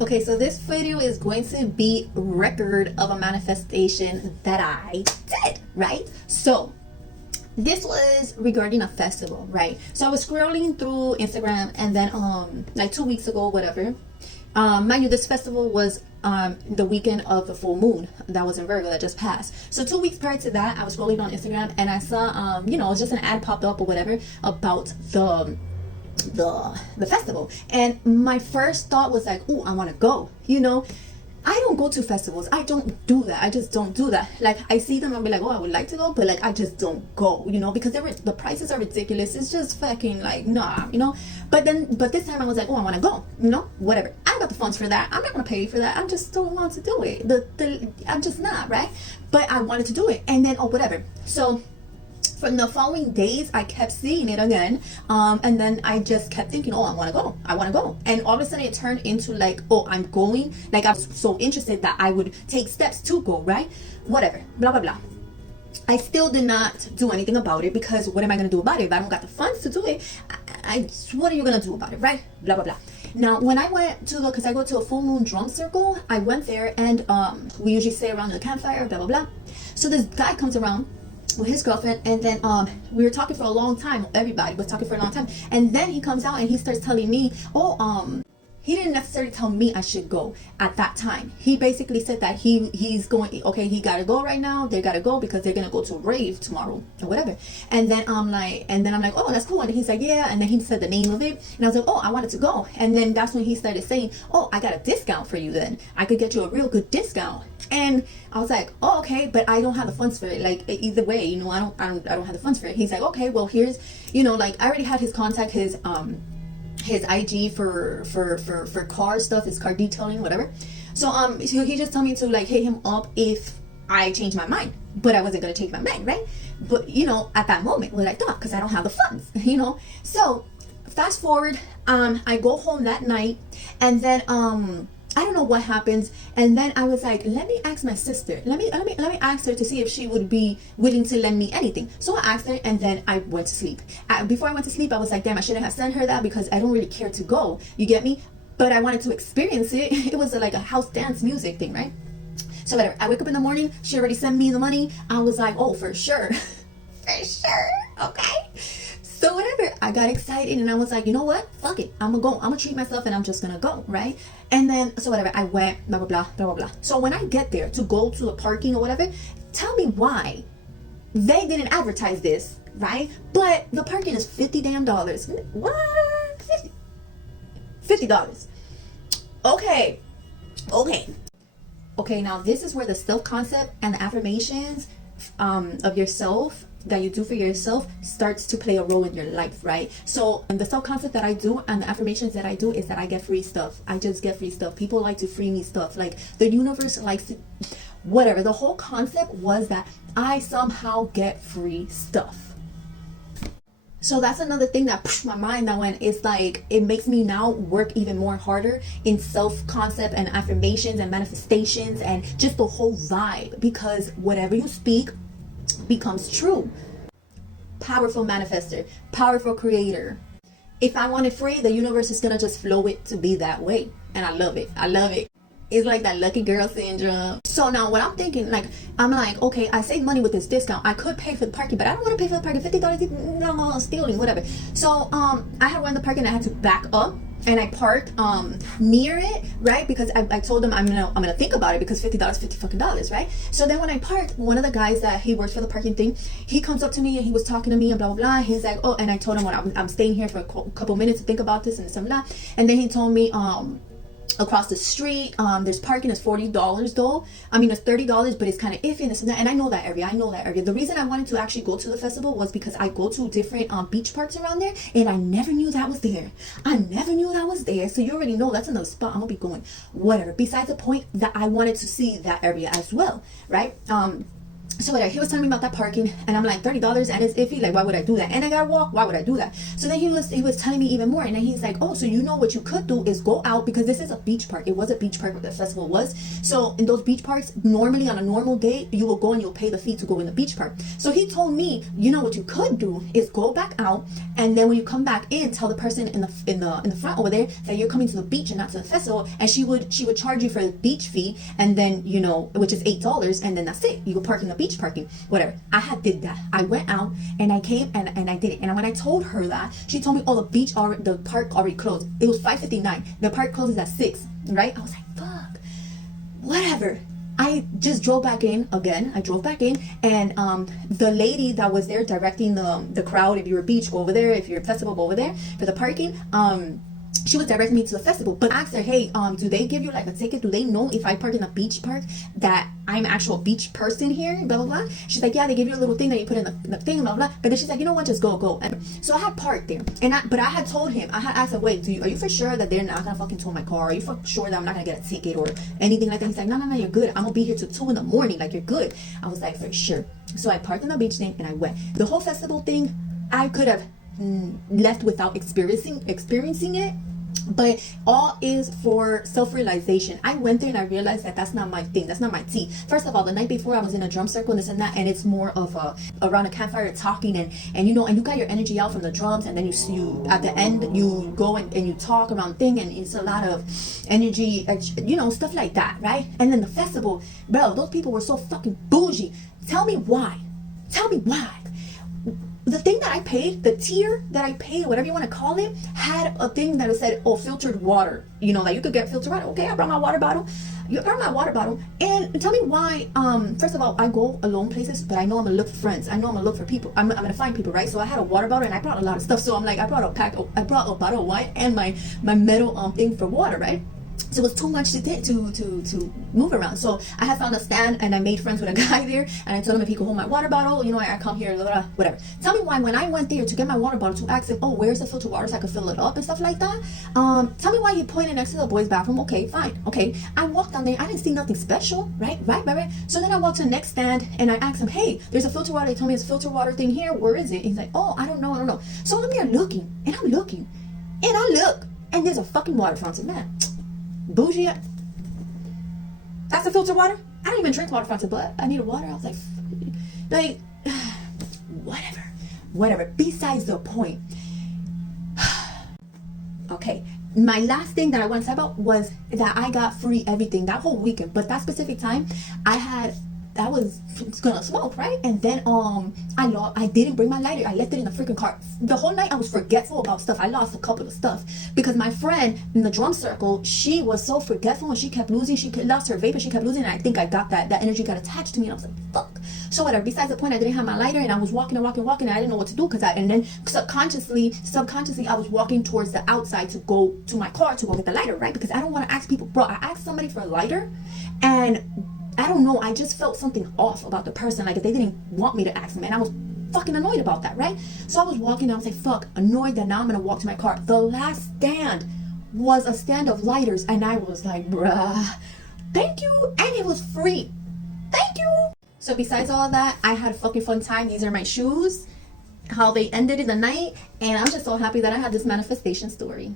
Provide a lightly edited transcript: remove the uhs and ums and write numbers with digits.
Okay, so this video is going to be record of a manifestation that I did, right? So this was regarding a festival, right? So I was scrolling through Instagram and then like 2 weeks ago, whatever. Mind you, this festival was the weekend of the full moon that was in Virgo that just passed. So 2 weeks prior to that, I was scrolling on Instagram and I saw it was just an ad popped up or whatever about the festival, and my first thought was like, oh, I want to go. I don't go to festivals. I don't do that. I just don't do that. Like, I see them, I'll be like, oh, I would like to go, but like, I just don't go, because the prices are ridiculous. It's just fucking like, nah. But this time I was like, oh, I want to go, whatever. I got the funds for that. I'm not gonna pay for that. I just don't want to do it. I'm just not, right? But I wanted to do it, and then whatever. So from the following days, I kept seeing it again, and then I just kept thinking, oh, I want to go, and all of a sudden it turned into like, oh, I'm going. Like, I was so interested that I would take steps to go, right? Whatever, blah blah blah. I still did not do anything about it, because what am I gonna do about it if I don't got the funds to do it? What are you gonna do about it, right? Blah blah blah. Now, when I went to because I go to a full moon drum circle, I went there, and we usually stay around the campfire, blah blah blah. So this guy comes around with his girlfriend, and then we were talking for a long time. Everybody was talking for a long time, and then he comes out and he starts telling me, he didn't necessarily tell me I should go at that time. He basically said that he's going, okay, he gotta go right now. They gotta go because they're gonna go to a rave tomorrow or whatever. And then I'm like, oh, that's cool. And he's like, yeah. And then he said the name of it, and I was like, oh, I wanted to go. And then that's when he started saying, oh, I got a discount for you. Then I could get you a real good discount. And I was like, oh, okay, but I don't have the funds for it. Like, either way, I don't have the funds for it. He's like, okay, well, here's, like, I already had his contact, his IG for car stuff, his car detailing, whatever. So he just told me to like hit him up if I changed my mind, but I wasn't gonna change my mind, right? But at that moment, what I thought, because I don't have the funds, So fast forward, I go home that night, and then I don't know what happens, and then I was like, let me ask my sister. Let me ask her to see if she would be willing to lend me anything. So I asked her, and then I went to sleep. Before I went to sleep, I was like, damn, I shouldn't have sent her that, because I don't really care to go. You get me? But I wanted to experience it. It was like a house dance music thing, right? So whatever. I wake up in the morning. She already sent me the money. I was like, oh, for sure, for sure, okay. So whatever, I got excited, and I was like, you know what? Fuck it. I'm gonna go. I'm gonna treat myself, and I'm just gonna go, right? And then, so whatever, I went, blah, blah, blah, blah, blah, blah. So when I get there to go to the parking or whatever, tell me why they didn't advertise this, right? But the parking is $50 damn dollars. What? $50. Okay. Now this is where the self-concept and the affirmations of yourself that you do for yourself starts to play a role in your life, right? So, and the self-concept that I do and the affirmations that I do is that I get free stuff. I just get free stuff. People like to free me stuff. Like, the universe likes to, whatever. The whole concept was that I somehow get free stuff. So that's another thing that pushed my mind now, and it's like, it makes me now work even more harder in self-concept and affirmations and manifestations and just the whole vibe, because whatever you speak becomes true. Powerful manifester, powerful creator. If I want it free, the universe is gonna just flow it to be that way, and I love it. It's like that lucky girl syndrome. So now what I'm thinking, like, I'm like, okay, I save money with this discount. I could pay for the parking, but I don't want to pay for the parking. $50, no, stealing, whatever. So I had one in the parking, I had to back up, and I parked near it, right? Because I told them I'm gonna think about it, because $50, $50 fucking dollars, right? So then when I parked, one of the guys that he works for the parking thing, he comes up to me and he was talking to me and blah blah blah. He's like, oh, and I told him, well, I'm staying here for a couple minutes to think about this and some blah. And then he told me across the street there's parking. It's $40 though. I mean, it's $30, but it's kind of iffy and this and that. And I know that area. The reason I wanted to actually go to the festival was because I go to different beach parks around there, and I never knew that was there. So you already know that's another spot I'm gonna be going. Whatever. Besides the point that I wanted to see that area as well, right? So he was telling me about that parking, and I'm like, $30 and it's iffy. Like, why would I do that? And I gotta walk. Why would I do that? So then he was telling me even more, and then he's like, oh, so you know what you could do is go out, because this is a beach park. It was a beach park where the festival was. So in those beach parks, normally on a normal day, you will go and you'll pay the fee to go in the beach park. So he told me, you know what you could do is go back out, and then when you come back in, tell the person in the front over there that you're coming to the beach and not to the festival, and she would charge you for the beach fee, and then which is $8, and then that's it. You go park in the beach parking, whatever. I had did that. I went out and I came and I did it. And when I told her that, she told me, oh, the park already closed. It was 5:59. The park closes at 6, right? I was like, fuck, whatever. I just drove back in again. I drove back in, and the lady that was there directing the crowd, if you're a beach, go over there. If you're a festival, go over there for the parking. She was directing me to the festival, but I asked her, hey, do they give you like a ticket? Do they know if I park in a beach park that I'm an actual beach person here? Blah, blah, blah. She's like, yeah, they give you a little thing that you put in the thing, blah, blah. But then she's like, you know what, just go. And so I had parked there, but I had told him, I had asked him, wait, are you for sure that they're not gonna fucking tow my car? Are you for sure that I'm not gonna get a ticket or anything like that? He's like, no, you're good. I'm gonna be here till 2 a.m. Like, you're good. I was like, for sure. So I parked in the beach thing and I went. The whole festival thing, I could have left without experiencing it. But all is for self-realization. I went there and I realized that that's not my thing. That's not my tea. First of all, the night before I was in a drum circle and this and that, and it's more of around a campfire talking and you got your energy out from the drums, and then you at the end you go and you talk around thing, and it's a lot of energy, stuff like that, right? And then the festival, bro, those people were so fucking bougie. Tell me why. The thing that I paid, the tier that I paid, whatever you want to call it, had a thing that said, oh, filtered water. That you could get filtered water. Okay, I brought my water bottle. And tell me why, first of all, I go alone places, but I know I'm going to look for friends. I know I'm going to look for people. I'm going to find people, right? So I had a water bottle, and I brought a lot of stuff. So I'm like, I brought a bottle of wine and my metal thing for water, right? So it was too much to move around. So I had found a stand, and I made friends with a guy there, and I told him if he could hold my water bottle, I come here, blah, blah, whatever. Tell me why when I went there to get my water bottle to ask him, oh, where's the filtered water so I could fill it up and stuff like that? Tell me why he pointed next to the boys' bathroom. Okay, fine. Okay. I walked down there. I didn't see nothing special, right? So then I walked to the next stand, and I asked him, hey, there's a filtered water. He told me it's a filtered water thing here. Where is it? He's like, oh, I don't know. So I'm here looking, and I look, and there's a fucking water fountain, man. Bougie. That's a filtered water? I don't even drink water fountain, but I needed water. I was like, whatever. Besides the point. Okay. My last thing that I want to say about was that I got free everything that whole weekend, but that specific time I was gonna smoke, right? And then I didn't bring my lighter. I left it in the freaking car. The whole night I was forgetful about stuff. I lost a couple of stuff because my friend in the drum circle, she was so forgetful, and she kept losing. She lost her vape, and she kept losing. And I think I got that energy got attached to me, and I was like, fuck. So whatever. Besides the point, I didn't have my lighter, and I was walking, and I didn't know what to do and then subconsciously, I was walking towards the outside to go to my car to go get the lighter, right? Because I don't want to ask people, bro. I asked somebody for a lighter, and I don't know, I just felt something off about the person, like if they didn't want me to ask them, and I was fucking annoyed about that, right? So I was walking, and I was like, fuck, annoyed that now I'm gonna walk to my car. The last stand was a stand of lighters, and I was like, bruh, thank you, and it was free. Thank you. So besides all of that, I had a fucking fun time. These are my shoes, how they ended in the night, and I'm just so happy that I had this manifestation story.